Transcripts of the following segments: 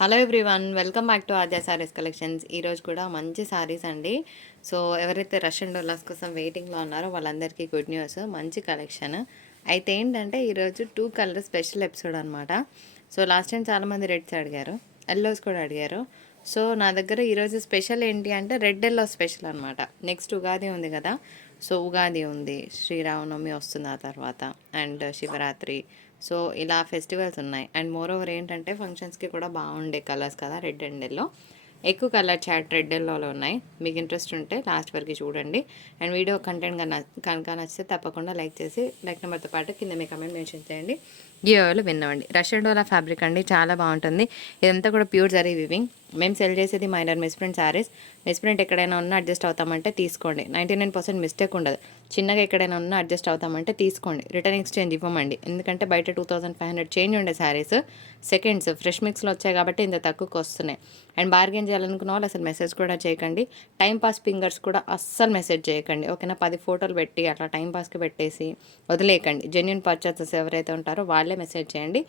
Hello everyone, welcome back to Aadya saris collections. ఈరోజు కూడా మంచి సారీస్ అండి. సో ఎవరైతే రష్యన్ డోలాస్ కోసం వెయిటింగ్లో ఉన్నారో వాళ్ళందరికీ గుడ్ న్యూస్, మంచి కలెక్షన్. అయితే ఏంటంటే ఈరోజు 2 కలర్ స్పెషల్ ఎపిసోడ్ అనమాట. సో లాస్ట్ టైం చాలామంది రెడ్స్ అడిగారు, ఎల్లోస్ కూడా అడిగారు. సో నా దగ్గర ఈరోజు స్పెషల్ ఏంటి అంటే రెడ్ ఎల్లో స్పెషల్ అనమాట. నెక్స్ట్ ఉగాది ఉంది కదా, సో ఉగాది ఉంది, శ్రీరామనవమి వస్తుంది ఆ తర్వాత, అండ్ శివరాత్రి. సో ఇలా ఫెస్టివల్స్ ఉన్నాయి. అండ్ మోర్ ఓవర్ ఏంటంటే ఫంక్షన్స్కి కూడా బాగుండే కలర్స్ కదా రెడ్ అండ్ ఎల్లో. ఎక్కువ కలర్ చాట్ రెడ్ ఎల్లోలో ఉన్నాయి. మీకు ఇంట్రెస్ట్ ఉంటే లాస్ట్ వరకు చూడండి. అండ్ వీడియో కంటెంట్ కనుక నచ్చితే తప్పకుండా లైక్ చేసి లైక్ నెంబర్తో పాటు కింద మీ కమెంట్ మెన్షన్ చేయండి. గివ్వేలో విన్నవండి. రష్యన్ డోలా ఫ్యాబ్రిక్ అండి, చాలా బాగుంటుంది. ఇదంతా కూడా ప్యూర్ జరీ వివింగ్. మేము సెల్ చేసేది మైనర్ మిస్ప్రింట్ శారీస్. మిస్ప్రింట్ ఎక్కడైనా ఉన్నా అడ్జస్ట్ అవుతామంటే తీసుకోండి. 99% మిస్టేక్ ఉండదు. చిన్నగా ఎక్కడైనా ఉన్నా అడ్జస్ట్ అవుతామంటే తీసుకోండి. రిటర్న్ ఎక్స్చేంజ్ ఇవ్వమండి, ఎందుకంటే బయట 2500 చేంజ్ ఉండే శారీస్ సెకండ్స్ ఫ్రెష్ మిక్స్లో వచ్చాయి కాబట్టి ఇంత తక్కువకి వస్తున్నాయి. అండ్ బార్గెన్ చేయాలనుకున్న వాళ్ళు అసలు మెసేజ్ కూడా చేయకండి. టైంపాస్ పింగర్స్ కూడా అస్సలు మెసేజ్ చేయకండి, ఓకేనా. 10 ఫోటోలు పెట్టి అట్లా టైంపాస్కి పెట్టేసి వదిలేయకండి. జెన్యున్ పర్చేసెస్ ఎవరైతే ఉంటారో వాళ్ళే మెసేజ్ చేయండి.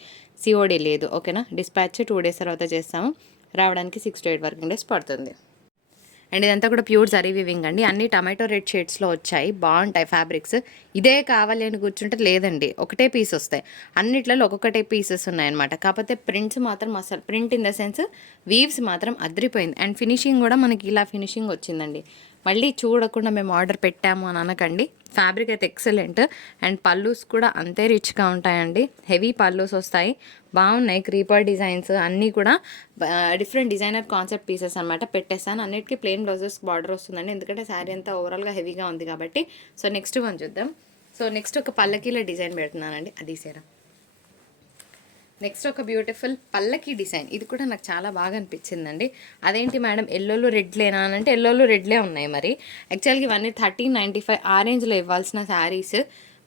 సిఓడి లేదు, ఓకేనా. డిస్పాచ్ 2 డేస్ తర్వాత చేస్తాము. రావడానికి 6 to 8 వర్కింగ్ డేస్ పడుతుంది. అండ్ ఇదంతా కూడా ప్యూర్ జరీ వివింగ్ అండి. అన్ని టమాటో రెడ్ షేడ్స్లో వచ్చాయి, బాగుంటాయి ఫ్యాబ్రిక్స్. ఇదే కావాలి అని కూర్చుంటే లేదండి, ఒకటే పీస్ వస్తాయి. అన్నిట్లలో ఒక్కొక్కటే పీసెస్ ఉన్నాయన్నమాట. కాకపోతే ప్రింట్స్ మాత్రం అసలు, print in the sense weaves మాత్రం అదిరిపోయింది. అండ్ ఫినిషింగ్ కూడా మనకి ఇలా ఫినిషింగ్ వచ్చిందండి. మళ్ళీ చూడకుండా మేము ఆర్డర్ పెట్టాము అని అనకండి. ఫ్యాబ్రిక్ అయితే ఎక్సలెంట్. అండ్ పల్లూస్ కూడా అంతే రిచ్గా ఉంటాయండి. హెవీ పల్లూస్ వస్తాయి, బాగున్నాయి. క్రీపర్ డిజైన్స్ అన్నీ కూడా డిఫరెంట్ డిజైనర్ కాన్సెప్ట్ పీసెస్ అనమాట. పెట్టేస్తాను. అన్నిటికీ ప్లెయిన్ బ్లౌజెస్ బార్డర్ వస్తుందండి, ఎందుకంటే శారీ అంతా ఓవరాల్గా హెవీగా ఉంది కాబట్టి. సో నెక్స్ట్ వన్ చూద్దాం. సో నెక్స్ట్ ఒక పల్లకీలో డిజైన్ పెడుతున్నానండి, అది సేరా. నెక్స్ట్ ఒక బ్యూటిఫుల్ పల్లకి డిజైన్. ఇది కూడా నాకు చాలా బాగా అనిపించిందండి. అదేంటి మేడం ఎల్లోలు రెడ్లేనా అని అంటే ఎల్లోలు రెడ్లే ఉన్నాయి. మరి యాక్చువల్గా ఇవన్నీ 1395 ఆ రేంజ్లో ఇవ్వాల్సిన శారీస్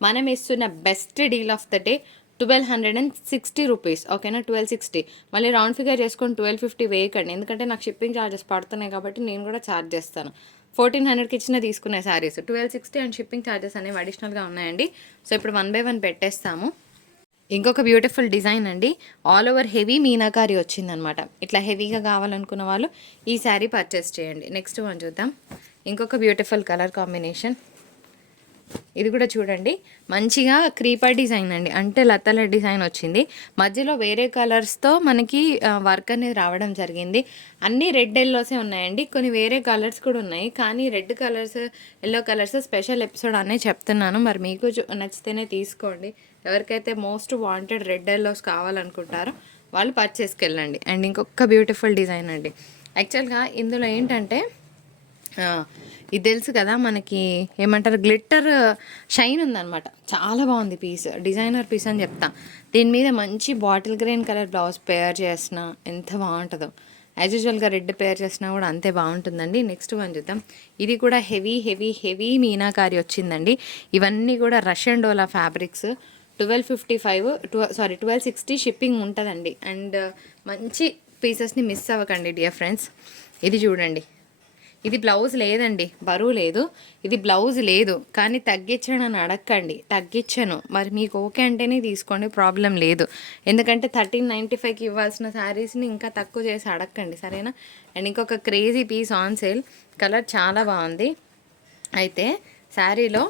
మనం ఇస్తున్న best deal of the day 1260 rupees, ఓకేనా. 1260 మళ్ళీ రౌండ్ ఫిగర్ చేసుకొని 1250 వేయకండి, ఎందుకంటే నాకు షిప్పింగ్ ఛార్జెస్ పడుతున్నాయి కాబట్టి నేను కూడా ఛార్జ్ చేస్తాను. 1400కి ఇచ్చిన తీసుకునే శారీస్ 1260 అండ్ షిప్పింగ్ ఛార్జెస్ అనేవి అడిషనల్గా ఉన్నాయండి. సో ఇప్పుడు 1 by 1 పెట్టేస్తాము. ఇంకొక బ్యూటిఫుల్ డిజైన్ అండి, ఆల్ ఓవర్ హెవీ మీనాకారి వచ్చిందనమాట. ఇట్లా హెవీగా కావాలనుకున్న వాళ్ళు ఈ శారీ పర్చేస్ చేయండి. నెక్స్ట్ వన్ చూద్దాం. ఇంకొక బ్యూటిఫుల్ కలర్ కాంబినేషన్. ఇది కూడా చూడండి, మంచిగా క్రీపర్ డిజైన్ అండి, అంటే లతల డిజైన్ వచ్చింది. మధ్యలో వేరే కలర్స్తో మనకి వర్క్ అనేది రావడం జరిగింది. అన్నీ రెడ్ ఎల్లోసే ఉన్నాయండి, కొన్ని వేరే కలర్స్ కూడా ఉన్నాయి. కానీ red colours, yellow colours special episode అనే చెప్తున్నాను. మరి మీకు నచ్చితేనే తీసుకోండి. ఎవరికైతే మోస్ట్ వాంటెడ్ రెడ్ ఎల్లోస్ కావాలనుకుంటారో వాళ్ళు పర్చేస్కి వెళ్ళండి. అండ్ ఇంకొక బ్యూటిఫుల్ డిజైన్ అండి. యాక్చువల్గా ఇందులో ఏంటంటే ఇది తెలుసు కదా మనకి, ఏమంటారు, గ్లిట్టర్ షైన్ ఉందన్నమాట. చాలా బాగుంది పీస్, డిజైనర్ పీస్ అని చెప్తా. దీని మీద మంచి బాటిల్ గ్రీన్ కలర్ బ్లౌజ్ పేర్ చేసిన ఎంత బాగుంటుందో. యాజ్ యూజువల్గా రెడ్ పేర్ చేసినా కూడా అంతే బాగుంటుందండి. నెక్స్ట్ వన్ చూద్దాం. ఇది కూడా హెవీ హెవీ హెవీ మీనాకారి వచ్చిందండి. ఇవన్నీ కూడా రష్యన్ డోలా ఫ్యాబ్రిక్స్. 1260 షిప్పింగ్ ఉంటుందండి. అండ్ మంచి పీసెస్ని మిస్ అవ్వకండి డియర్ ఫ్రెండ్స్. ఇది చూడండి, ఇది బ్లౌజ్ లేదండి, బరువు లేదు. ఇది బ్లౌజ్ లేదు, కానీ తగ్గించను అని అడగండి, తగ్గించను. మరి మీకు ఓకే అంటేనే తీసుకోండి, ప్రాబ్లం లేదు. ఎందుకంటే 1395కి ఇవ్వాల్సిన శారీస్ని ఇంకా తక్కువ చేసి అడగండి, సరేనా. అండ్ ఇంకొక crazy piece on sale. Colour చాలా బాగుంది. అయితే శారీలో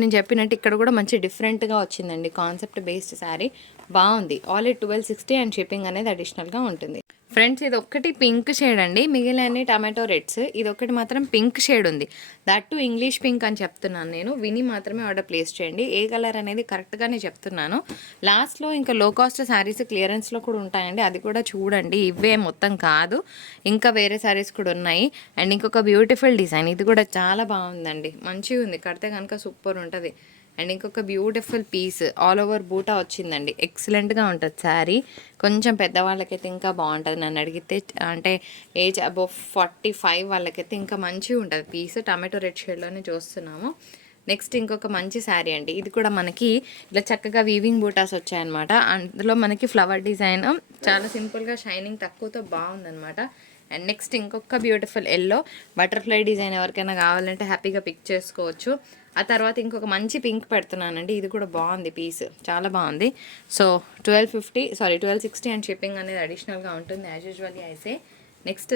నేను చెప్పినట్టు ఇక్కడ కూడా మంచి డిఫరెంట్గా వచ్చిందండి, కాన్సెప్ట్ బేస్డ్ శారీ బాగుంది. ఆల్ 1260 అండ్ షిప్పింగ్ అనేది అడిషనల్గా ఉంటుంది. ఫ్రెండ్స్ ఇది ఒక్కటి పింక్ షేడ్ అండి, మిగిలిన టమాటో రెడ్స్. ఇది ఒకటి మాత్రం పింక్ షేడ్ ఉంది, దట్ టు ఇంగ్లీష్ పింక్ అని చెప్తున్నాను నేను. విని మాత్రమే ఆర్డర్ ప్లేస్ చేయండి. ఏ కలర్ అనేది కరెక్ట్గానే చెప్తున్నాను. లాస్ట్లో ఇంకా లో కాస్ట్ శారీస్ క్లియరెన్స్లో కూడా ఉంటాయండి, అది కూడా చూడండి. ఇవే మొత్తం కాదు, ఇంకా వేరే శారీస్ కూడా ఉన్నాయి. అండ్ ఇంకొక బ్యూటిఫుల్ డిజైన్, ఇది కూడా చాలా బాగుందండి, మంచిగా ఉంది, కడితే కనుక సూపర్ ఉంటుంది. అండ్ ఇంకొక బ్యూటిఫుల్ పీస్ ఆల్ ఓవర్ బూటా వచ్చిందండి, ఎక్సలెంట్గా ఉంటుంది శారీ. కొంచెం పెద్దవాళ్ళకైతే ఇంకా బాగుంటుంది నన్ను అడిగితే, అంటే ఏజ్ అబౌవ్ 45 వాళ్ళకైతే ఇంకా మంచిగా ఉంటుంది పీస్. టమాటో రెడ్ షేడ్లోనే చూస్తున్నాము. నెక్స్ట్ ఇంకొక మంచి శారీ అండి. ఇది కూడా మనకి ఇట్లా చక్కగా వీవింగ్ బూటాస్ వచ్చాయన్నమాట. అందులో మనకి ఫ్లవర్ డిజైన్ చాలా సింపుల్గా షైనింగ్ తక్కువతో బాగుందన్నమాట. అండ్ నెక్స్ట్ ఇంకొక బ్యూటిఫుల్ ఎల్లో బటర్ఫ్లై డిజైన్ ఎవరికైనా కావాలంటే హ్యాపీగా పిక్ చేసుకోవచ్చు. ఆ తర్వాత ఇంకొక మంచి పింక్ పెడుతున్నానండి. ఇది కూడా బాగుంది పీస్, చాలా బాగుంది. సో 1260 అండ్ షిప్పింగ్ అనేది అడిషనల్గా ఉంటుంది యాజ్ యూజువల్లీ అయితే. నెక్స్ట్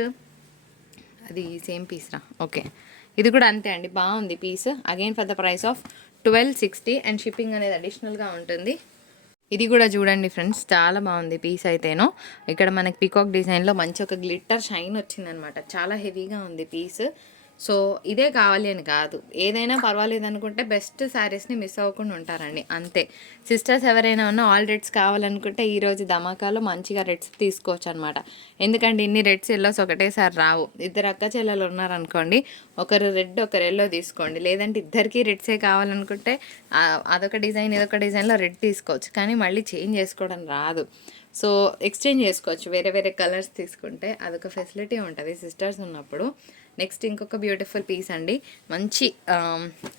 అది సేమ్ పీస్ రా, ఓకే. ఇది కూడా అంతే అండి, బాగుంది piece. Again for the price of 1260 and shipping అనేది అడిషనల్గా ఉంటుంది. ఇది కూడా చూడండి ఫ్రెండ్స్, చాలా బాగుంది పీస్ అయితేనో. ఇక్కడ మనకి పికాక్ డిజైన్లో మంచి ఒక గ్లిట్టర్ షైన్ వచ్చిందనమాట. చాలా హెవీగా ఉంది పీస్. సో ఇదే కావాలి అని కాదు, ఏదైనా పర్వాలేదు అనుకుంటే బెస్ట్ శారీస్ని మిస్ అవ్వకుండా ఉంటారండి, అంతే. సిస్టర్స్ ఎవరైనా ఉన్నా ఆల్ రెడ్స్ కావాలనుకుంటే ఈరోజు ధమాకాలో మంచిగా రెడ్స్ తీసుకోవచ్చు అనమాట. ఎందుకంటే ఇన్ని రెడ్స్ ఎల్లోస్ ఒకటేసారి రావు. ఇద్దరు అక్క చెల్లెలు ఉన్నారనుకోండి, ఒకరు రెడ్ ఒకరు ఎల్లో తీసుకోండి. లేదంటే ఇద్దరికి రెడ్సే కావాలనుకుంటే అదొక డిజైన్ ఇదొక డిజైన్లో రెడ్ తీసుకోవచ్చు. కానీ మళ్ళీ చేంజ్ చేసుకోవడం రాదు. సో ఎక్స్చేంజ్ చేసుకోవచ్చు, వేరే వేరే కలర్స్ తీసుకుంటే అదొక ఫెసిలిటీ ఉంటుంది సిస్టర్స్ ఉన్నప్పుడు. నెక్స్ట్ ఇంకొక బ్యూటిఫుల్ పీస్ అండి, మంచి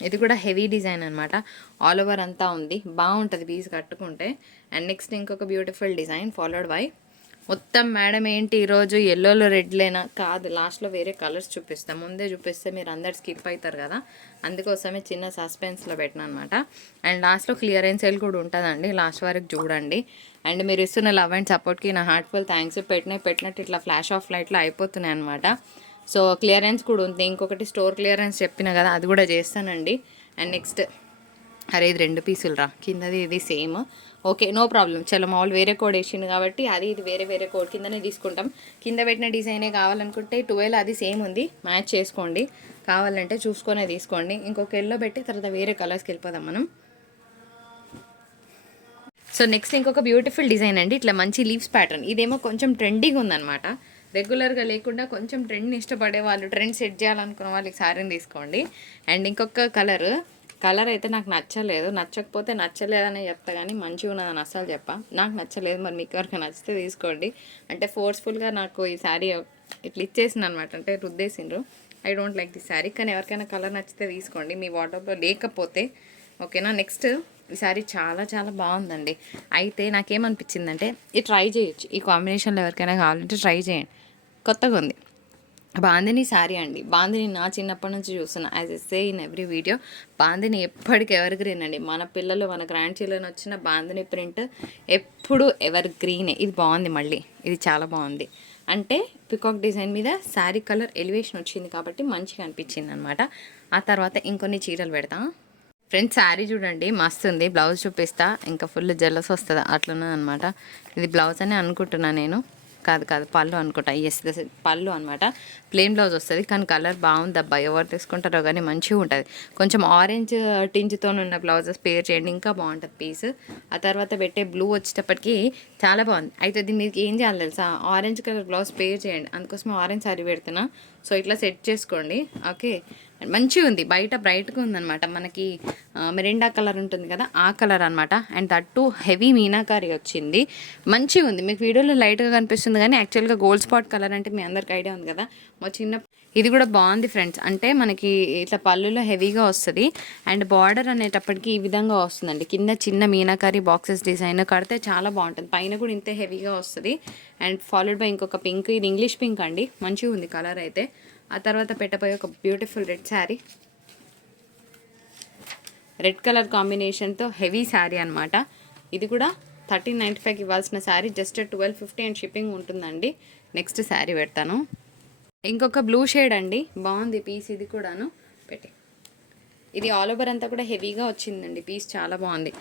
ఇది కూడా హెవీ డిజైన్ అనమాట. ఆల్ ఓవర్ అంతా ఉంది, బాగుంటుంది పీస్ కట్టుకుంటే. అండ్ నెక్స్ట్ ఇంకొక బ్యూటిఫుల్ డిజైన్ ఫాలోడ్ బై మొత్తం మేడం ఏంటి ఈరోజు ఎల్లోలో రెడ్లేనా, కాదు, లాస్ట్లో వేరే కలర్స్ చూపిస్తాం. ముందే చూపిస్తే మీరు అందరు స్కిప్ అవుతారు కదా, అందుకోసమే చిన్న సస్పెన్స్లో పెట్టిన అనమాట. అండ్ లాస్ట్లో క్లియరెన్స్ సేల్ కూడా ఉంటుందండి, లాస్ట్ వరకు చూడండి. అండ్ మీరు ఇస్తున్న లవ్ అండ్ సపోర్ట్కి నా హార్ట్ఫుల్ థ్యాంక్స్. పెట్టినట్టు ఇట్లా ఫ్లాష్ ఆఫ్ లైట్లో అయిపోతున్నాయి అనమాట. సో క్లియరెన్స్ కూడా ఉంది. ఇంకొకటి స్టోర్ క్లియరెన్స్ చెప్పిన కదా, అది కూడా చేస్తానండి. అండ్ నెక్స్ట్ అరే ఇది 2 పీసులు రా, కిందది ఇది సేమ్, ఓకే నో ప్రాబ్లం. చలో మామూలు వేరే కోడ్ వేసింది కాబట్టి అది ఇది వేరే వేరే కోడ్ కిందనే తీసుకుంటాం. కింద పెట్టిన డిజైనే కావాలనుకుంటే 12 అది సేమ్ ఉంది, మ్యాచ్ చేసుకోండి. కావాలంటే చూసుకొనే తీసుకోండి. ఇంకొక ఎల్లో పెట్టి తర్వాత వేరే కలర్స్కి వెళ్ళిపోదాం మనం. సో నెక్స్ట్ ఇంకొక బ్యూటిఫుల్ డిజైన్ అండి, ఇట్లా మంచి లీవ్స్ ప్యాటర్న్. ఇదేమో కొంచెం ట్రెండీగా ఉందన్నమాట, రెగ్యులర్గా లేకుండా కొంచెం ట్రెండ్ని ఇష్టపడే వాళ్ళు, ట్రెండ్ సెట్ చేయాలనుకున్న వాళ్ళకి శారీని తీసుకోండి. అండ్ ఇంకొక కలర్ అయితే నాకు నచ్చలేదు, నచ్చకపోతే నచ్చలేదని చెప్తా కానీ మంచిగా ఉన్నదని అస్సలు చెప్పా. నాకు నచ్చలేదు, మరి మీకు ఎవరికి నచ్చితే తీసుకోండి. అంటే ఫోర్స్ఫుల్గా నాకు ఈ శారీ ఇట్లా ఇచ్చేసింది అనమాట, అంటే రుద్దేసిండ్రు. I don't like the sari. కానీ ఎవరికైనా కలర్ నచ్చితే తీసుకోండి మీ వార్డ్రోబ్లో లేకపోతే, ఓకేనా. నెక్స్ట్ ఈ శారీ చాలా చాలా బాగుందండి. అయితే నాకేమనిపించిందంటే ఇది ట్రై చేయొచ్చు, ఈ కాంబినేషన్లో ఎవరికైనా కావాలంటే ట్రై చేయండి, కొత్తగా ఉంది. బాందిని శారీ అండి, బాందిని నా చిన్నప్పటి నుంచి చూస్తున్నా, as a say in every video. Bandhani ఎప్పటికి ఎవర్ గ్రీన్ అండి, మన పిల్లలు మన గ్రాండ్ చిల్డ్రన్ వచ్చిన బాందిని ప్రింట్ ఎప్పుడు ఎవర్ గ్రీనే. ఇది బాగుంది, మళ్ళీ ఇది చాలా బాగుంది. అంటే పికాక్ డిజైన్ మీద శారీ కలర్ ఎలివేషన్ వచ్చింది కాబట్టి మంచిగా అనిపించింది అనమాట. ఆ తర్వాత ఇంకొన్ని చీరలు పెడతా ఫ్రెండ్స్. శారీ చూడండి మస్తు ఉంది, బ్లౌజ్ చూపిస్తా, ఇంకా ఫుల్ జెల్లస్ వస్తుంది అట్లున్నది అనమాట. ఇది బ్లౌజ్ అని అనుకుంటున్నా నేను, కాదు పళ్ళు అనుకుంటా. ఎస్ పళ్ళు అనమాట, ప్లెయిన్ బ్లౌజ్ వస్తుంది. కానీ కలర్ బాగుంది అబ్బా, ఎవరు తీసుకుంటారో కానీ మంచిగా ఉంటుంది. కొంచెం ఆరెంజ్ టింజ్తో ఉన్న బ్లౌజెస్ పేర్ చేయండి, ఇంకా బాగుంటుంది పీస్. ఆ తర్వాత పెట్టే బ్లూ వచ్చేటప్పటికి చాలా బాగుంది. అయితే దీన్ని మీకు ఏం చేయాలి తెలుసా, ఆరెంజ్ కలర్ బ్లౌజ్ పేర్ చేయండి, అందుకోసం ఆరెంజ్ శారీ పెడుతున్నా. సో ఇట్లా సెట్ చేసుకోండి, ఓకే. మంచిగా ఉంది, బయట బ్రైట్గా ఉందనమాట. మనకి మెరిండా కలర్ ఉంటుంది కదా, ఆ కలర్ అనమాట. అండ్ దట్టు హెవీ మీనాకారి వచ్చింది, మంచిగా ఉంది. మీకు వీడియోలో లైట్గా కనిపిస్తుంది కానీ యాక్చువల్గా గోల్డ్ స్పాట్ కలర్ అంటే మీ అందరికి ఐడియా ఉంది కదా, మా చిన్న. ఇది కూడా బాగుంది ఫ్రెండ్స్, అంటే మనకి ఇట్లా పళ్ళులో హెవీగా వస్తుంది. అండ్ బార్డర్ అనేటప్పటికి ఈ విధంగా వస్తుందండి, కింద చిన్న మీనాకారి బాక్సెస్ డిజైన్ కడితే చాలా బాగుంటుంది. పైన కూడా ఇంతే హెవీగా వస్తుంది. అండ్ ఫాలోడ్ బై ఇంకొక పింక్, ఇది ఇంగ్లీష్ పింక్ అండి, మంచిగా ఉంది కలర్ అయితే. ఆ తర్వాత పెట్టబోయే ఒక beautiful red sari, red colour కాంబినేషన్తో హెవీ శారీ అనమాట. ఇది కూడా 1395కి ఇవ్వాల్సిన శారీ జస్ట్ 1250 అండ్ షిప్పింగ్ ఉంటుందండి. నెక్స్ట్ శారీ పెడతాను, ఇంకొక బ్లూ షేడ్ అండి, బాగుంది పీస్. ఇది కూడాను పెట్టి, ఇది ఆల్ ఓవర్ అంతా కూడా హెవీగా వచ్చిందండి పీస్, చాలా బాగుంది.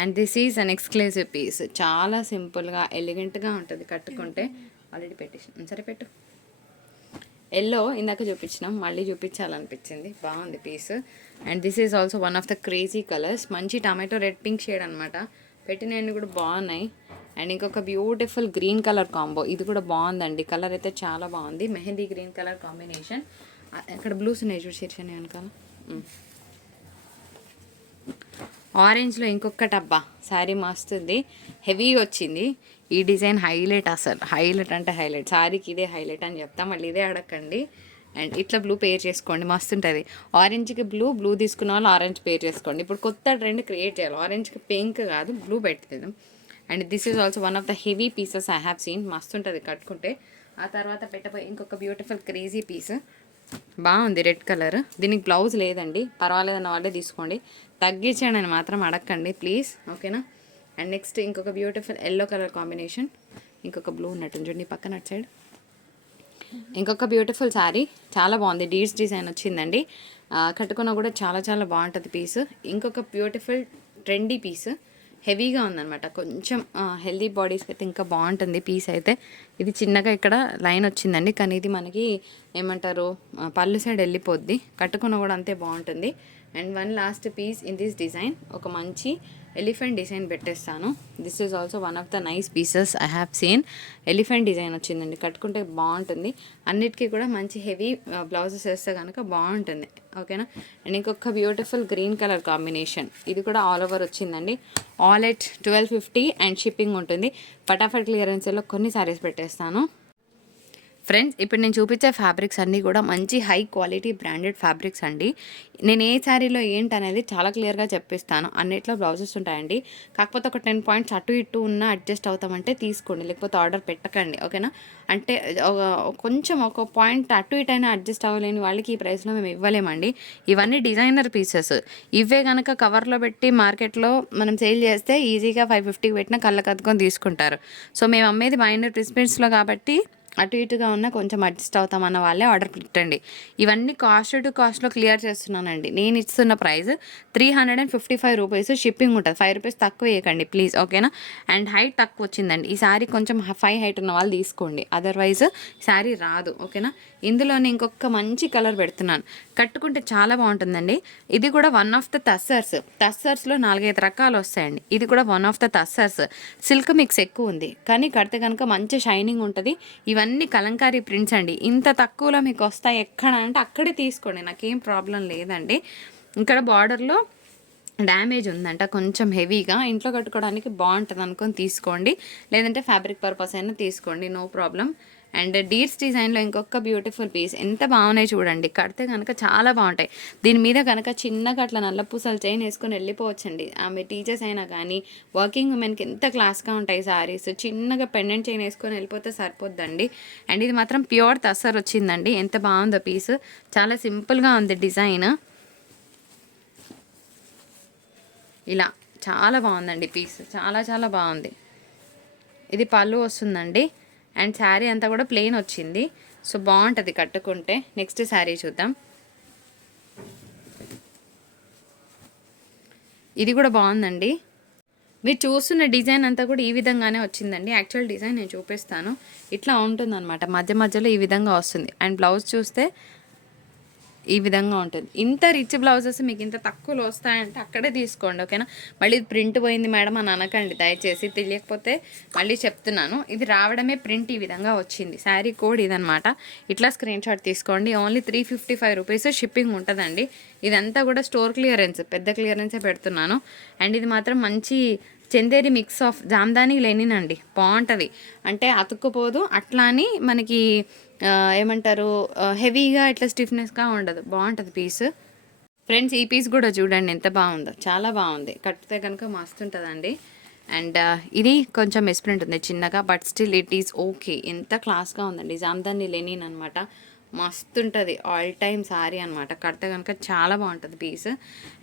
And this is an exclusive piece, చాలా సింపుల్గా ఎలిగెంట్గా ఉంటుంది కట్టుకుంటే. ఆల్రెడీ పెట్టేసి సరే పెట్టు. ఎల్లో ఇందాక చూపించినాం, మళ్ళీ చూపించాలనిపించింది, బాగుంది piece. And this is also one of the crazy colours, మంచి టమాటో రెడ్ పింక్ షేడ్ అనమాట. పెట్టినవి కూడా బాగున్నాయి. అండ్ ఇంకొక బ్యూటిఫుల్ గ్రీన్ కలర్ కాంబో, ఇది కూడా బాగుందండి, కలర్ అయితే చాలా బాగుంది. Mehndi green colour combination. ఇక్కడ బ్లూస్ ఉన్నాయి చూడు శీర్షని వెనకాల. ఆరెంజ్లో ఇంకొకటి అబ్బా, శారీ మస్తుంది, హెవీ వచ్చింది. ఈ డిజైన్ హైలైట్, అసలు హైలైట్ అంటే హైలైట్, శారీకి ఇదే హైలైట్ అని చెప్తా, మళ్ళీ ఇదే అడగండి. అండ్ ఇట్లా బ్లూ పేర్ చేసుకోండి, మస్తు ఉంటుంది. ఆరెంజ్కి బ్లూ తీసుకున్న వాళ్ళు ఆరెంజ్ పేర్ చేసుకోండి. ఇప్పుడు కొత్త ట్రెండ్ క్రియేట్ చేయాలి, ఆరెంజ్కి పింక్ కాదు బ్లూ పెడుతుంది. And this is also one of the heavy pieces I have scene. మస్తు ఉంటుంది కట్టుకుంటే. ఆ తర్వాత పెట్టబోయే ఇంకొక బ్యూటిఫుల్ క్రేజీ పీస్ బాగుంది, రెడ్ కలర్. దీనికి బ్లౌజ్ లేదండి, పర్వాలేదన్న వాళ్ళే తీసుకోండి, తగ్గించండి అని మాత్రం అడగండి ప్లీజ్, ఓకేనా. అండ్ నెక్స్ట్ ఇంకొక బ్యూటిఫుల్ ఎల్లో కలర్ కాంబినేషన్, ఇంకొక బ్లూ ఉన్నట్టు చూడండి పక్కన అటు సైడ్. ఇంకొక బ్యూటిఫుల్ శారీ, చాలా బాగుంది, డీడ్స్ డిజైన్ వచ్చిందండి. కట్టుకున్నా కూడా చాలా చాలా బాగుంటుంది పీస్. ఇంకొక బ్యూటిఫుల్ ట్రెండీ పీస్, హెవీగా ఉందన్నమాట, కొంచెం హెల్దీ బాడీస్కి అయితే ఇంకా బాగుంటుంది పీస్ అయితే. ఇది చిన్నగా ఇక్కడ లైన్ వచ్చిందండి, కానీ ఇది మనకి ఏమంటారు పళ్ళు సైడ్ వెళ్ళిపోద్ది, కట్టుకున్న కూడా అంతే బాగుంటుంది. And one last piece in this design, ఒక మంచి ఎలిఫెంట్ డిజైన్ పెట్టేస్తాను. This is also one of the nice pieces I have seen. Elephant design వచ్చిందండి, కట్టుకుంటే బాగుంటుంది. అన్నిటికీ కూడా మంచి హెవీ బ్లౌజెస్ వేస్తే కనుక బాగుంటుంది, ఓకేనా. అండ్ ఇంకొక బ్యూటిఫుల్ గ్రీన్ కలర్ కాంబినేషన్, ఇది కూడా ఆల్ ఓవర్ వచ్చిందండి. ఆల్ ఎట్ 1250 అండ్ షిప్పింగ్ ఉంటుంది. ఫటాఫట్ క్లియరెన్స్లో కొన్ని సారీస్ పెట్టేస్తాను. ఫ్రెండ్స్, ఇప్పుడు నేను చూపించే ఫ్యాబ్రిక్స్ అన్నీ కూడా మంచి హై క్వాలిటీ బ్రాండెడ్ ఫ్యాబ్రిక్స్ అండి. నేను ఏ శారీలో ఏంటి అనేది చాలా క్లియర్గా చెప్పిస్తాను. అన్నిట్లో బ్లౌజెస్ ఉంటాయండి. కాకపోతే ఒక 10 పాయింట్స్ అటు ఇటు ఉన్న అడ్జస్ట్ అవుతామంటే తీసుకోండి, లేకపోతే ఆర్డర్ పెట్టకండి, ఓకేనా. అంటే కొంచెం ఒక పాయింట్ అటు ఇటు అయినా అడ్జస్ట్ అవ్వలేని వాళ్ళకి ఈ ప్రైస్లో మేము ఇవ్వలేమండి. ఇవన్నీ డిజైనర్ పీసెస్. ఇవే కనుక కవర్లో పెట్టి మార్కెట్లో మనం సేల్ చేస్తే ఈజీగా 550కి పెట్టినా కళ్ళకు అద్దుకొని తీసుకుంటారు. సో మేము అమ్మేది మైనర్ ప్రిస్పెన్స్లో కాబట్టి అటు ఇటుగా ఉన్న కొంచెం అడ్జస్ట్ అవుతామన్న వాళ్ళే ఆర్డర్ పెట్టండి. ఇవన్నీ కాస్ట్ టు కాస్ట్లో క్లియర్ చేస్తున్నానండి. నేను ఇస్తున్న ప్రైస్ 355 రూపీస్, షిప్పింగ్ ఉంటుంది. 5 రూపీస్ తక్కువ వేయకండి ప్లీజ్, ఓకేనా. అండ్ హైట్ తక్కువ వచ్చిందండి, ఈ శారీ కొంచెం 5 హైట్ ఉన్న వాళ్ళు తీసుకోండి, అదర్వైజ్ శారీ రాదు, ఓకేనా. ఇందులోనే ఇంకొక మంచి కలర్ పెడుతున్నాను, కట్టుకుంటే చాలా బాగుంటుందండి. ఇది కూడా వన్ ఆఫ్ ద టస్సర్స్లో 4-5 రకాలు వస్తాయండి. ఇది కూడా one of the tussars. Silk mix ఎక్కువ ఉంది, కానీ కడితే కనుక మంచి షైనింగ్ ఉంటుంది. ఇవన్నీ కలంకారీ ప్రింట్స్ అండి. ఇంత తక్కువలో మీకు వస్తాయి ఎక్కడ అంటే అక్కడే తీసుకోండి, నాకేం ప్రాబ్లం లేదండి. ఇక్కడ బార్డర్లో డ్యామేజ్ ఉందంట కొంచెం హెవీగా, ఇంట్లో కట్టుకోవడానికి బాగుంటుంది అనుకొని తీసుకోండి, లేదంటే ఫ్యాబ్రిక్ పర్పస్ అయినా తీసుకోండి, నో ప్రాబ్లం. అండ్ డీర్స్ డిజైన్లో ఇంకొక బ్యూటిఫుల్ పీస్, ఎంత బాగున్నాయి చూడండి, కడితే కనుక చాలా బాగుంటాయి. దీని మీద కనుక చిన్నగా అట్లా నల్ల పూసలు చైన్ వేసుకొని వెళ్ళిపోవచ్చండి. ఆమె టీచర్స్ అయినా కానీ వర్కింగ్ ఉమెన్కి ఎంత క్లాస్గా ఉంటాయి శారీస్. చిన్నగా పెండెంట్ చైన్ వేసుకొని వెళ్ళిపోతే సరిపోద్దండి. అండ్ ఇది మాత్రం ప్యూర్ తస్సర్ వచ్చిందండి, ఎంత బాగుందో పీస్, చాలా సింపుల్గా ఉంది డిజైన్. ఇలా చాలా బాగుందండి పీస్, చాలా చాలా బాగుంది. ఇది పళ్ళు వస్తుందండి. అండ్ శారీ అంతా కూడా ప్లెయిన్ వచ్చింది, సో బాగుంటుంది కట్టుకుంటే. నెక్స్ట్ శారీ చూద్దాం. ఇది కూడా బాగుందండి. మీరు చూస్తున్న డిజైన్ అంతా కూడా ఈ విధంగానే వచ్చిందండి. యాక్చువల్ డిజైన్ నేను చూపిస్తాను, ఇట్లా ఉంటుందన్నమాట, మధ్య మధ్యలో ఈ విధంగా వస్తుంది. అండ్ బ్లౌజ్ చూస్తే ఈ విధంగా ఉంటుంది. ఇంత రిచ్ బ్లౌజెస్ మీకు ఇంత తక్కువలో వస్తాయంటే అక్కడే తీసుకోండి, ఓకేనా. మళ్ళీ ఇది ప్రింట్ పోయింది మేడం అని అనకండి దయచేసి, తెలియకపోతే మళ్ళీ చెప్తున్నాను. ఇది రావడమే ప్రింట్ ఈ విధంగా వచ్చింది. శారీ కోడ్ ఇదనమాట, ఇట్లా స్క్రీన్ షాట్ తీసుకోండి. ఓన్లీ 355 రూపీస్ షిప్పింగ్ ఉంటుందండి. ఇదంతా కూడా స్టోర్ క్లియరెన్స్, పెద్ద క్లియరెన్సే పెడుతున్నాను. అండ్ ఇది మాత్రం మంచి Chanderi mix of Jamdani linen అండి, బాగుంటుంది. అంటే అతుక్కుపోదు, అట్లా అని మనకి ఏమంటారు హెవీగా ఇట్లా స్టిఫ్నెస్గా ఉండదు, బాగుంటుంది పీస్. ఫ్రెండ్స్, ఈ పీస్ కూడా చూడండి ఎంత బాగుందో, చాలా బాగుంది, కట్టితే కనుక మస్తు ఉంటుందండి. అండ్ ఇది కొంచెం మిస్ప్రింట్ ఉంది చిన్నగా, but still it is okay, ఎంత క్లాస్గా ఉందండి. జామ్దాని లెనిన్ అనమాట, మస్తు ఉంటుంది, ఆల్ టైమ్ శారీ అనమాట, కడితే కనుక చాలా బాగుంటుంది పీస్.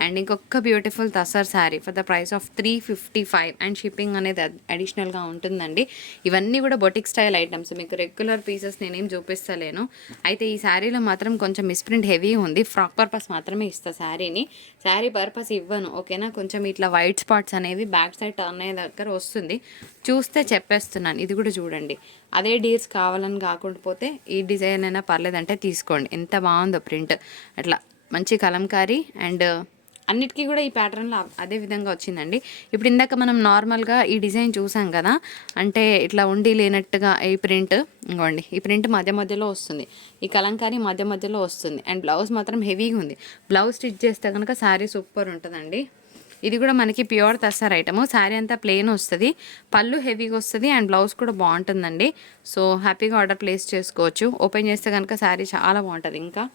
అండ్ ఇంకొక beautiful tussar sari for the price of 355 and shipping అనేది అడిషనల్గా ఉంటుందండి. ఇవన్నీ కూడా బొటిక్ స్టైల్ ఐటమ్స్, మీకు రెగ్యులర్ పీసెస్ నేనేం చూపిస్తలేను. అయితే ఈ శారీలో మాత్రం కొంచెం మిస్ప్రింట్ హెవీ ఉంది, ఫ్రాక్ పర్పస్ మాత్రమే ఇస్తా శారీని, శారీ పర్పస్ ఇవ్వను, ఓకేనా. కొంచెం ఇట్లా వైట్ స్పాట్స్ అనేవి బ్యాక్ సైడ్ టర్న్ అయ్యే దగ్గర వస్తుంది, చూస్తే చెప్పేస్తున్నాను. ఇది కూడా చూడండి, అదే డీర్స్ కావాలని కాకుండా పోతే ఈ డిజైన్ అయినా పర్లేదంటే తీసుకోండి, ఎంత బాగుందో ప్రింట్, అట్లా మంచి కలంకారీ. అండ్ అన్నిటికీ కూడా ఈ ప్యాటర్న్లో అదే విధంగా వచ్చిందండి. ఇప్పుడు ఇందాక మనం నార్మల్గా ఈ డిజైన్ చూసాం కదా, అంటే ఇట్లా ఉండి లేనట్టుగా ఈ ప్రింట్, ఇంకోండి ఈ ప్రింట్ మధ్య మధ్యలో వస్తుంది, ఈ కలంకారీ మధ్య మధ్యలో వస్తుంది. అండ్ బ్లౌజ్ మాత్రం హెవీగా ఉంది, బ్లౌజ్ స్టిచ్ చేస్తే కనుక శారీ సూపర్ ఉంటుందండి. ఇది కూడా మనకి ప్యూర్ తస్సర్ ఐటము, శారీ అంతా ప్లెయిన్ వస్తుంది, పళ్ళు హెవీగా వస్తుంది, అండ్ బ్లౌజ్ కూడా బాగుంటుందండి. సో హ్యాపీగా ఆర్డర్ ప్లేస్ చేసుకోవచ్చు. ఓపెన్ చేస్తే కనుక శారీ చాలా బాగుంటుంది ఇంకా.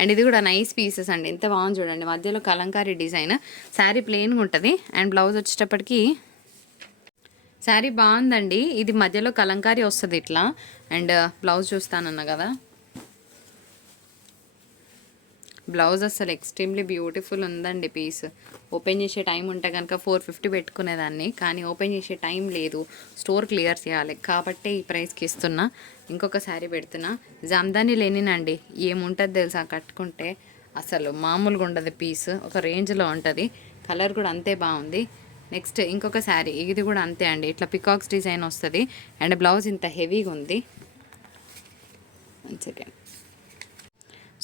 అండ్ ఇది కూడా నైస్ పీసెస్ అండి, ఎంత బాగుంది చూడండి, మధ్యలో కలంకారీ డిజైన్. శారీ ప్లెయిన్గా ఉంటుంది అండ్ బ్లౌజ్ వచ్చేటప్పటికి శారీ బాగుందండి. ఇది మధ్యలో కలంకారీ వస్తుంది ఇట్లా. అండ్ బ్లౌజ్ చూస్తానన్నా కదా, బ్లౌజ్ అసలు ఎక్స్ట్రీమ్లీ బ్యూటిఫుల్ ఉందండి పీస్. ఓపెన్ చేసే టైం ఉంటే కనుక 450 పెట్టుకునేదాన్ని, కానీ ఓపెన్ చేసే టైం లేదు, స్టోర్ క్లియర్ చేయాలి కాబట్టి ఈ ప్రైస్కి ఇస్తున్నా. ఇంకొక శారీ పెడుతున్నా, జామ్దాని లేనినండి, ఏముంటుంది తెలుసా కట్టుకుంటే, అసలు మామూలుగా ఉండదు పీస్, ఒక రేంజ్లో ఉంటుంది. కలర్ కూడా అంతే బాగుంది. నెక్స్ట్ ఇంకొక శారీ, ఇది కూడా అంతే అండి, ఇట్లా పికాక్స్ డిజైన్ వస్తుంది అండ్ బ్లౌజ్ ఇంత హెవీగా ఉంది. 1 సెకండ్.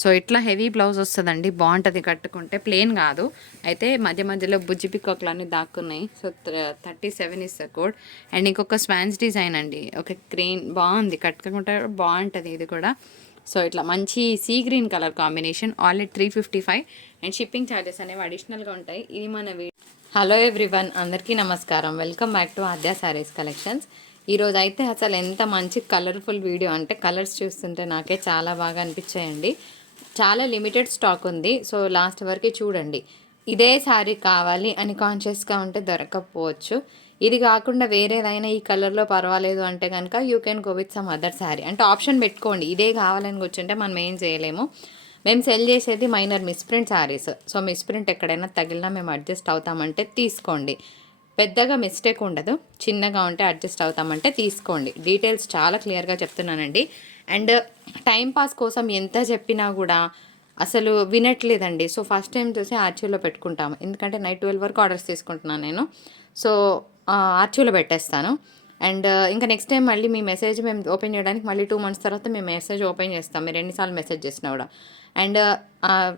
సో ఇట్లా హెవీ బ్లౌజ్ వస్తుందండి, బాగుంటుంది కట్టుకుంటే, ప్లెయిన్ కాదు. అయితే మధ్య మధ్యలో బుజ్జి పికాక్లు అన్నీ దాక్కున్నాయి. So 37 is the code. And ఇంకొక స్వాన్స్ డిజైన్ అండి, ఒక గ్రీన్ బాగుంది, కట్టుకుంటే బాగుంటుంది ఇది కూడా. సో ఇట్లా మంచి sea green colour combination, already 355 and shipping charges అనేవి అడిషనల్గా ఉంటాయి. ఇది మన హలో ఎవ్రీవన్, అందరికీ నమస్కారం. Welcome back to Aadya saris collections. ఈరోజు అయితే అసలు ఎంత మంచి కలర్ఫుల్ వీడియో అంటే, కలర్స్ చూస్తుంటే నాకే చాలా బాగా అనిపించాయండి. చాలా లిమిటెడ్ స్టాక్ ఉంది, సో లాస్ట్ వరకు చూడండి. ఇదే శారీ కావాలి అని కాన్షియస్గా ఉంటే దొరకకపోవచ్చు. ఇది కాకుండా వేరేదైనా ఈ కలర్లో పర్వాలేదు అంటే కనుక you can go with some other sari, అంటే ఆప్షన్ పెట్టుకోండి. ఇదే కావాలని కూర్చుంటే మనం ఏం చేయలేము. మేము సెల్ చేసేది minor misprint saris. So misprint ఎక్కడైనా తగిలినా మేము అడ్జస్ట్ అవుతామంటే తీసుకోండి. పెద్దగా మిస్టేక్ ఉండదు, చిన్నగా ఉంటే అడ్జస్ట్ అవుతామంటే తీసుకోండి. డీటెయిల్స్ చాలా క్లియర్గా చెప్తున్నానండి. అండ్ టైంపాస్ కోసం ఎంత చెప్పినా కూడా అసలు వినట్లేదండి. సో ఫస్ట్ టైం చూసి ఆర్చీలో పెట్టుకుంటాము, ఎందుకంటే నైట్ 12 వరకు ఆర్డర్స్ తీసుకుంటున్నాను నేను. సో ఆర్చీలో పెట్టేస్తాను. అండ్ ఇంకా నెక్స్ట్ టైం మళ్ళీ మీ మెసేజ్ మేము ఓపెన్ చేయడానికి మళ్ళీ 2 months తర్వాత మేము మెసేజ్ ఓపెన్ చేస్తాం, మీరు ఎన్నిసార్లు మెసేజ్ చేసినా కూడా. అండ్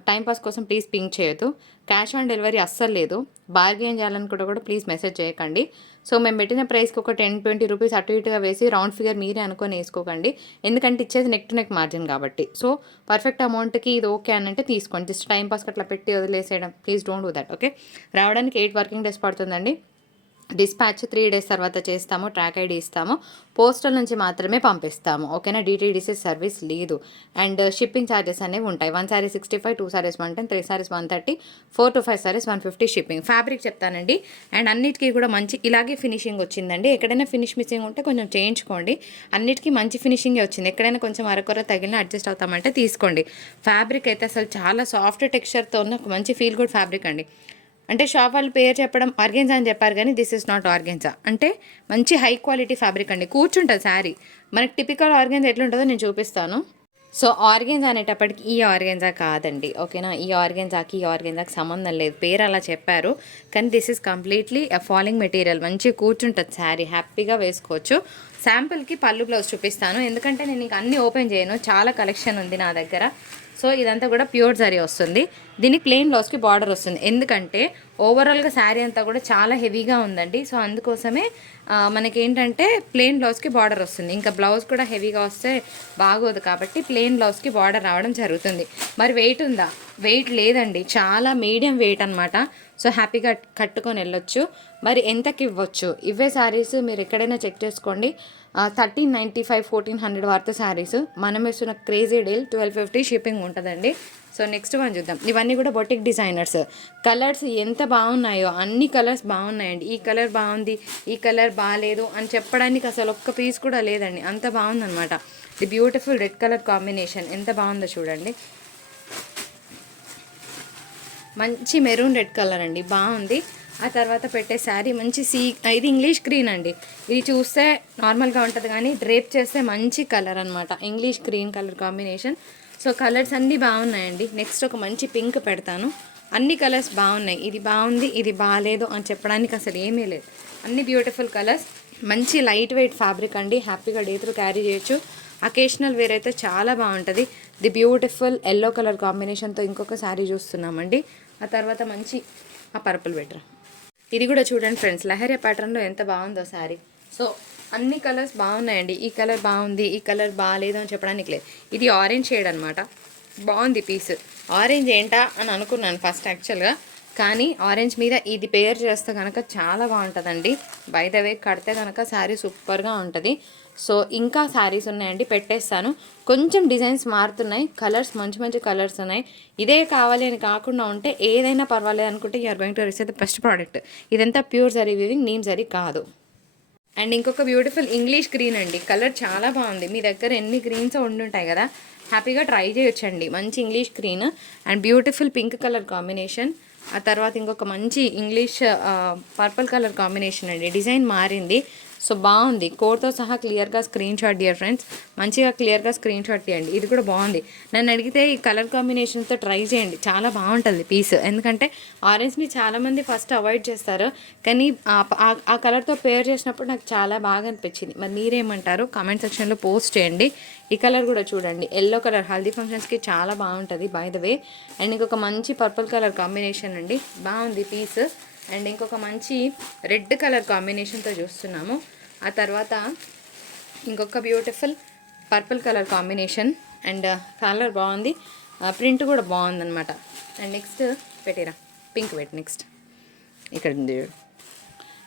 టైంపాస్ కోసం ప్లీజ్ పింక్ చేయొద్దు. క్యాష్ ఆన్ డెలివరీ అస్సలు లేదు. బార్గెన్ చేయాలనుకుంటే కూడా ప్లీజ్ మెసేజ్ చేయకండి. సో మేము పెట్టిన ప్రైస్కి ఒక 10-20 రూపీస్ అటు ఇటుగా వేసి రౌండ్ ఫిగర్ మీరే అనుకొని వేసుకోకండి, ఎందుకంటే ఇచ్చేది నెక్ టు నెక్ మార్జిన్ కాబట్టి. సో పర్ఫెక్ట్ అమౌంట్కి ఇది ఓకే అని అంటే తీసుకోండి. జస్ట్ టైంపాస్కి అట్లా పెట్టి వదిలేసేయడం please don't do that, okay. రావడానికి 8 వర్కింగ్ డేస్ పడుతుందండి. డిస్పాచ్ 3 days తర్వాత చేస్తాము, ట్రాక్ ఐడి ఇస్తాము, పోస్టల్ నుంచి మాత్రమే పంపిస్తాము, ఓకేనా. డిటీడీసీ సర్వీస్ లేదు. అండ్ షిప్పింగ్ ఛార్జెస్ అనేవి ఉంటాయి. 1 saree 65, 2 sarees 110, 3 sarees 130, 4 to 5 sarees 150 shipping. Fabric చెప్తానండి. అండ్ అన్నిటికీ కూడా మంచి ఇలాగే ఫినిషింగ్ వచ్చిందండి. ఎక్కడైనా ఫినిష్ మిస్సింగ్ ఉంటే కొంచెం చేయించుకోండి. అన్నిటికీ మంచి ఫినిషింగే వచ్చింది. ఎక్కడైనా కొంచెం అరకొర తగిలిన అడ్జస్ట్ అవుతామంటే తీసుకోండి. ఫ్యాబ్రిక్ అయితే అసలు చాలా సాఫ్ట్ టెక్స్చర్తో ఉన్న మంచి ఫీల్ గుడ్ ఫ్యాబ్రిక్ అండి. అంటే షాప్ వాళ్ళు పేరు చెప్పడం ఆర్గెన్జా అని చెప్పారు, కానీ దిస్ ఇస్ నాట్ ఆర్గెన్జా. అంటే మంచి హై క్వాలిటీ ఫ్యాబ్రిక్ అండి, కూర్చుంటుంది శారీ. మనకి టిపికల్ ఆర్గెన్జా ఎట్లుంటుందో నేను చూపిస్తాను. సో ఆర్గెన్జా అనేటప్పటికి ఈ ఆర్గెన్జా కాదండి, ఓకేనా. ఈ ఆర్గెన్జాకి సంబంధం లేదు, పేరు అలా చెప్పారు, కానీ this is completely falling material. మంచిగా కూర్చుంటుంది శారీ, హ్యాపీగా వేసుకోవచ్చు. శాంపుల్కి పళ్ళు బ్లౌజ్ చూపిస్తాను, ఎందుకంటే నేను ఇంక అన్నీ ఓపెన్ చేయను, చాలా కలెక్షన్ ఉంది నా దగ్గర. సో ఇదంతా కూడా ప్యూర్ జరీ వస్తుంది. దీనికి ప్లెయిన్ బ్లౌజ్కి బార్డర్ వస్తుంది, ఎందుకంటే ఓవరాల్గా శారీ అంతా కూడా చాలా హెవీగా ఉందండి. సో అందుకోసమే మనకి ఏంటంటే ప్లెయిన్ బ్లౌజ్కి బార్డర్ వస్తుంది. ఇంకా బ్లౌజ్ కూడా హెవీగా వస్తే బాగోదు కాబట్టి ప్లెయిన్ బ్లౌజ్కి బార్డర్ రావడం జరుగుతుంది. మరి వెయిట్ ఉందా? వెయిట్ లేదండి, చాలా మీడియం వెయిట్ అనమాట. సో హ్యాపీగా కట్టుకొని వెళ్ళొచ్చు. మరి ఎంతకి ఇవ్వచ్చు? ఇవే శారీస్ మీరు ఎక్కడైనా చెక్ చేసుకోండి, 1395, 1400 వర్త్ శారీస్. మనం వేస్తున్న క్రేజీ డీల్ 1250 షిప్పింగ్ ఉంటుందండి. సో నెక్స్ట్ వన్ చూద్దాం. ఇవన్నీ కూడా బొటిక్ డిజైనర్స్. కలర్స్ ఎంత బాగున్నాయో, అన్ని కలర్స్ బాగున్నాయండి. ఈ కలర్ బాగుంది, ఈ కలర్ బాగాలేదు అని చెప్పడానికి అసలు ఒక్క పీస్ కూడా లేదండి, అంత బాగుందన్నమాట. The beautiful red colour combination ఎంత బాగుందో చూడండి. మంచి మెరూన్ రెడ్ కలర్ అండి, బాగుంది. ఆ తర్వాత పెట్టే శారీ మంచి ఇది ఇంగ్లీష్ గ్రీన్ అండి. ఇది చూస్తే నార్మల్గా ఉంటుంది, కానీ డ్రేప్ చేస్తే మంచి కలర్ అనమాట, English green colour combination. So colours అన్నీ బాగున్నాయండి. నెక్స్ట్ ఒక మంచి పింక్ పెడతాను. అన్ని కలర్స్ బాగున్నాయి, ఇది బాగుంది ఇది బాగాలేదు అని చెప్పడానికి అసలు ఏమీ లేదు, అన్ని బ్యూటిఫుల్ కలర్స్. మంచి లైట్ వెయిట్ ఫ్యాబ్రిక్ అండి, హ్యాపీగా డే త్రూ క్యారీ చేయొచ్చు. అకేషనల్ వేర్ అయితే చాలా బాగుంటుంది. ది బ్యూటిఫుల్ ఎల్లో కలర్ కాంబినేషన్తో ఇంకొక శారీ చూస్తున్నామండి. ఆ తర్వాత మంచి పర్పుల్ బెటర్. ఇది కూడా చూడండి ఫ్రెండ్స్, లహరియా ప్యాటర్న్లో ఎంత బాగుందో శారీ. సో అన్ని కలర్స్ బాగున్నాయండి. ఈ కలర్ బాగుంది, ఈ కలర్ బాగాలేదు అని చెప్పడానికి లేదు. ఇది ఆరెంజ్ షేడ్ అనమాట, బాగుంది పీస్. ఆరెంజ్ ఏంటా అని అనుకున్నాను ఫస్ట్ యాక్చువల్గా, కానీ ఆరెంజ్ మీద ఇది పేర్ చేస్తే కనుక చాలా బాగుంటుందండి. బై ద వే కడితే కనుక శారీ సూపర్గా ఉంటుంది. సో ఇంకా శారీస్ ఉన్నాయండి, పెట్టేస్తాను. కొంచెం డిజైన్స్ మారుతున్నాయి, కలర్స్ మంచి మంచి కలర్స్ ఉన్నాయి. ఇదే కావాలి అని కాకుండా ఉంటే ఏదైనా పర్వాలేదు అనుకుంటే you're going to receive the best product. ఇదంతా ప్యూర్ జరీ వీవింగ్, నీమ్ జరీ కాదు. అండ్ ఇంకొక బ్యూటిఫుల్ ఇంగ్లీష్ గ్రీన్ అండి, కలర్ చాలా బాగుంది. మీ దగ్గర ఎన్ని గ్రీన్స్ ఉండుంటాయి కదా, హ్యాపీగా ట్రై చేయొచ్చండి. మంచి English green and beautiful pink colour combination. ఆ తర్వాత ఇంకొక మంచి ఇంగ్లీష్ పర్పుల్ కలర్ కాంబినేషన్ అండి. డిజైన్ మారింది, సో బాగుంది. కోడ్తో సహా క్లియర్గా స్క్రీన్ షాట్ డియర్ ఫ్రెండ్స్, మంచిగా క్లియర్గా స్క్రీన్ షాట్ తీయండి. ఇది కూడా బాగుంది. నన్ను అడిగితే ఈ కలర్ కాంబినేషన్తో ట్రై చేయండి, చాలా బాగుంటుంది పీస్. ఎందుకంటే ఆరెంజ్ని చాలామంది ఫస్ట్ అవాయిడ్ చేస్తారు, కానీ ఆ కలర్తో పేర్ చేసినప్పుడు నాకు చాలా బాగా అనిపించింది. మరి మీరేమంటారు కామెంట్ సెక్షన్లో పోస్ట్ చేయండి. ఈ కలర్ కూడా చూడండి, ఎల్లో కలర్, హల్దీ ఫంక్షన్స్కి చాలా బాగుంటుంది బై ద వే. అండ్ ఇంకొక మంచి పర్పుల్ కలర్ కాంబినేషన్ అండి, బాగుంది పీస్. అండ్ ఇంకొక మంచి రెడ్ కలర్ కాంబినేషన్తో చూస్తున్నాము. ఆ తర్వాత ఇంకొక beautiful purple colour combination and colour బాగుంది, ప్రింట్ కూడా బాగుందన్నమాట. అండ్ నెక్స్ట్ పెట్టిరా పింక్ పెట్టి, నెక్స్ట్ ఇక్కడ ఉంది.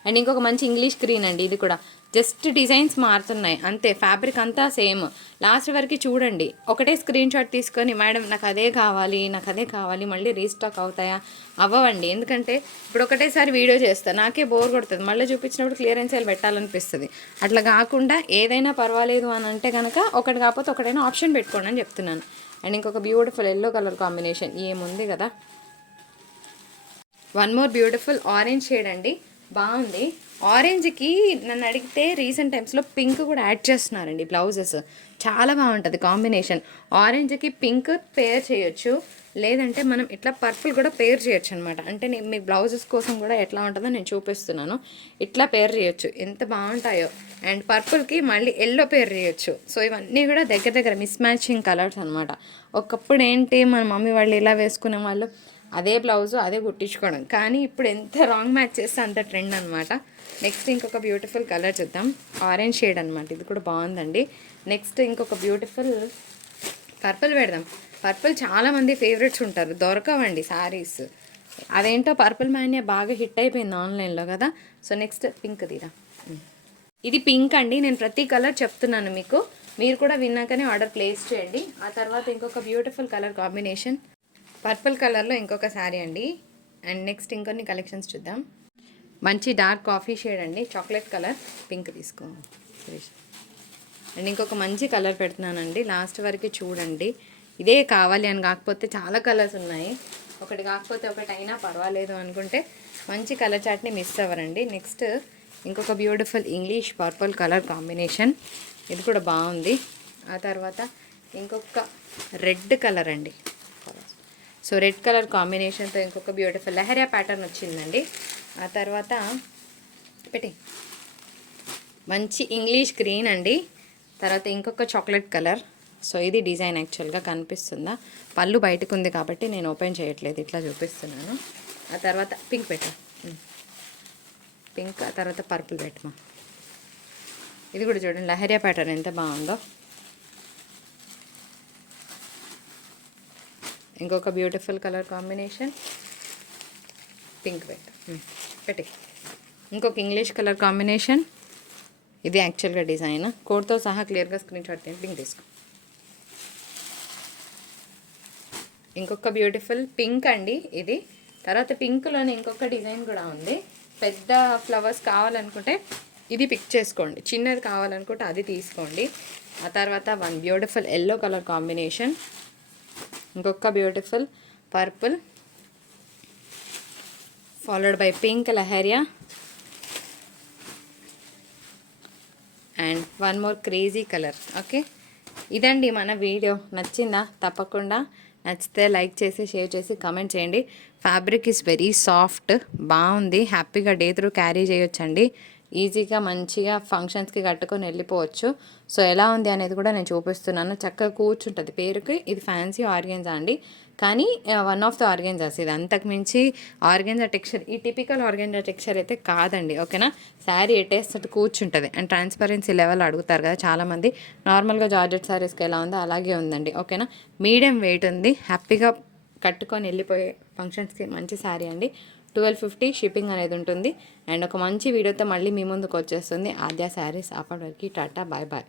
అండ్ ఇంకొక మంచి ఇంగ్లీష్ గ్రీన్ అండి, ఇది కూడా జస్ట్ డిజైన్స్ మారుతున్నాయి అంతే, ఫ్యాబ్రిక్ అంతా సేమ్. లాస్ట్ వరకు చూడండి. ఒకటే స్క్రీన్ షాట్ తీసుకొని మేడం నాకు అదే కావాలి, నాకు అదే కావాలి, మళ్ళీ రీస్టాక్ అవుతాయా? అవ్వండి. ఎందుకంటే ఇప్పుడు ఒకటేసారి వీడియో చేస్తాను, నాకే బోర్ కొడుతుంది. మళ్ళీ చూపించినప్పుడు క్లియరెన్స్ సేల్ పెట్టాలనిపిస్తుంది. అట్లా కాకుండా ఏదైనా పర్వాలేదు అని అంటే కనుక ఒకటి కాకపోతే ఒకటైనా ఆప్షన్ పెట్టుకోండి అని చెప్తున్నాను. అండ్ ఇంకొక బ్యూటిఫుల్ ఎల్లో కలర్ కాంబినేషన్ ఏముంది కదా. One more beautiful orange shade అండి, బాగుంది. ఆరెంజ్కి నన్ను అడిగితే రీసెంట్ టైమ్స్లో పింక్ కూడా యాడ్ చేస్తున్నారండి బ్లౌజెస్, చాలా బాగుంటుంది కాంబినేషన్. ఆరెంజ్కి పింక్ పేర్ చేయొచ్చు, లేదంటే మనం ఇట్లా పర్పుల్ కూడా పేర్ చేయొచ్చు అనమాట. అంటే నేను మీ బ్లౌజెస్ కోసం కూడా ఎట్లా ఉంటుందో నేను చూపిస్తున్నాను. ఇట్లా పేర్ చేయొచ్చు, ఎంత బాగుంటాయో. అండ్ పర్పుల్కి మళ్ళీ ఎల్లో పేర్ చేయొచ్చు. సో ఇవన్నీ కూడా దగ్గర దగ్గర మిస్ మ్యాచింగ్ కలర్స్ అనమాట. ఒకప్పుడు ఏంటి మన మమ్మీ వాళ్ళు ఇలా వేసుకునే వాళ్ళు, అదే బ్లౌజు అదే కుట్టించుకోవడం. కానీ ఇప్పుడు ఎంత రాంగ్ మ్యాచ్ చేస్తే అంత ట్రెండ్ అనమాట. నెక్స్ట్ ఇంకొక బ్యూటిఫుల్ కలర్ చూద్దాం, ఆరెంజ్ షేడ్ అనమాట, ఇది కూడా బాగుందండి. నెక్స్ట్ ఇంకొక బ్యూటిఫుల్ పర్పుల్ పెడదాం. పర్పుల్ చాలామంది ఫేవరెట్స్ ఉంటారు, దొరకవండి శారీస్. అదేంటో పర్పుల్ మ్యాన్యా బాగా హిట్ అయిపోయింది ఆన్లైన్లో కదా. సో నెక్స్ట్ పింక్ తీరా, ఇది పింక్ అండి. నేను ప్రతి కలర్ చెప్తున్నాను మీకు, మీరు కూడా విన్నాకనే ఆర్డర్ ప్లేస్ చేయండి. ఆ తర్వాత ఇంకొక బ్యూటిఫుల్ కలర్ కాంబినేషన్ పర్పుల్ కలర్లో ఇంకొక శారీ అండి. అండ్ నెక్స్ట్ ఇంకొన్ని కలెక్షన్స్ చూద్దాం. మంచి డార్క్ కాఫీ షేడ్ అండి, చాక్లెట్ కలర్, పింక్ తీసుకో. అండ్ ఇంకొక మంచి కలర్ పెడుతున్నానండి, లాస్ట్ వరకు చూడండి. ఇదే కావాలి అని కాకపోతే చాలా కలర్స్ ఉన్నాయి, ఒకటి కాకపోతే ఒకటి అయినా పర్వాలేదు అనుకుంటే మంచి కలర్ చాట్ని మిస్ అవ్వరండి. నెక్స్ట్ ఇంకొక beautiful English purple colour combination, ఇది కూడా బాగుంది. ఆ తర్వాత ఇంకొక రెడ్ కలర్ అండి. సో రెడ్ కలర్ కాంబినేషన్తో ఇంకొక బ్యూటిఫుల్ లెహరియా ప్యాటర్న్ వచ్చిందండి. ఆ తర్వాత పెట్టి మంచి ఇంగ్లీష్ గ్రీన్ అండి. తర్వాత ఇంకొక చాక్లెట్ కలర్. సో ఇది డిజైన్ యాక్చువల్గా కనిపిస్తుందా, పళ్ళు బయటకు ఉంది కాబట్టి నేను ఓపెన్ చేయట్లేదు, ఇట్లా చూపిస్తున్నాను. ఆ తర్వాత పింక్ పెట్టా, పింక్. ఆ తర్వాత పర్పుల్ పెట్టమా, ఇది కూడా చూడండి లహరియా ప్యాటర్న్ ఎంత బాగుందో. ఇంకొక బ్యూటిఫుల్ కలర్ కాంబినేషన్ పింక్ పెట్టి ఇంకొక ఇంగ్లీష్ కలర్ కాంబినేషన్, ఇది యాక్చువల్గా డిజైన్, కోడ్తో సహా క్లియర్గా స్క్రీన్ షాట్ తీయండి. పింక్ తీసుకో. ఇంకొక బ్యూటిఫుల్ పింక్ అండి ఇది. తర్వాత పింక్లోనే ఇంకొక డిజైన్ కూడా ఉంది. పెద్ద ఫ్లవర్స్ కావాలనుకుంటే ఇది పిక్ చేసుకోండి, చిన్నది కావాలనుకుంటే అది తీసుకోండి. ఆ తర్వాత one beautiful yellow colour combination, ఇంకొక beautiful purple followed by pink leheriya and one more crazy colour. Okay, ఇదండి మన వీడియో. నచ్చిందా? తప్పకుండా నచ్చితే లైక్ చేసి షేర్ చేసి కామెంట్ చేయండి. ఫ్యాబ్రిక్ ఈజ్ వెరీ సాఫ్ట్, బాగుంది, హ్యాపీగా డే త్రూ క్యారీ చేయొచ్చండి. ఈజీగా మంచిగా ఫంక్షన్స్కి కట్టుకొని వెళ్ళిపోవచ్చు. సో ఎలా ఉంది అనేది కూడా నేను చూపిస్తున్నాను. చక్కగా కూర్చుంటుంది. పేరుకి ఇది ఫ్యాన్సీ ఆర్గెన్జా అండి, కానీ వన్ ఆఫ్ ద ఆర్గెన్జాస్ ఇది. అంతకుమించి ఆర్గెన్జా టెక్స్చర్, ఈ టిపికల్ ఆర్గెన్జా టెక్స్చర్ అయితే కాదండి. ఓకేనా, శారీ ఎట్టేస్తట్టు కూర్చుంటుంది. అండ్ ట్రాన్స్పరెన్సీ లెవెల్ అడుగుతారు కదా చాలామంది, నార్మల్గా జార్జెట్ శారీస్కి ఎలా ఉందో అలాగే ఉందండి. ఓకేనా, మీడియం వెయిట్ ఉంది, హ్యాపీగా కట్టుకొని వెళ్ళిపోయే ఫంక్షన్స్కి మంచి శారీ అండి. 1250 షిప్పింగ్ అనేది ఉంటుంది. అండ్ ఒక మంచి వీడియోతో మళ్ళీ మీ ముందుకు వచ్చేస్తుంది ఆద్య శారీస్. అప్పటి వరకు టాటా, బాయ్ బాయ్.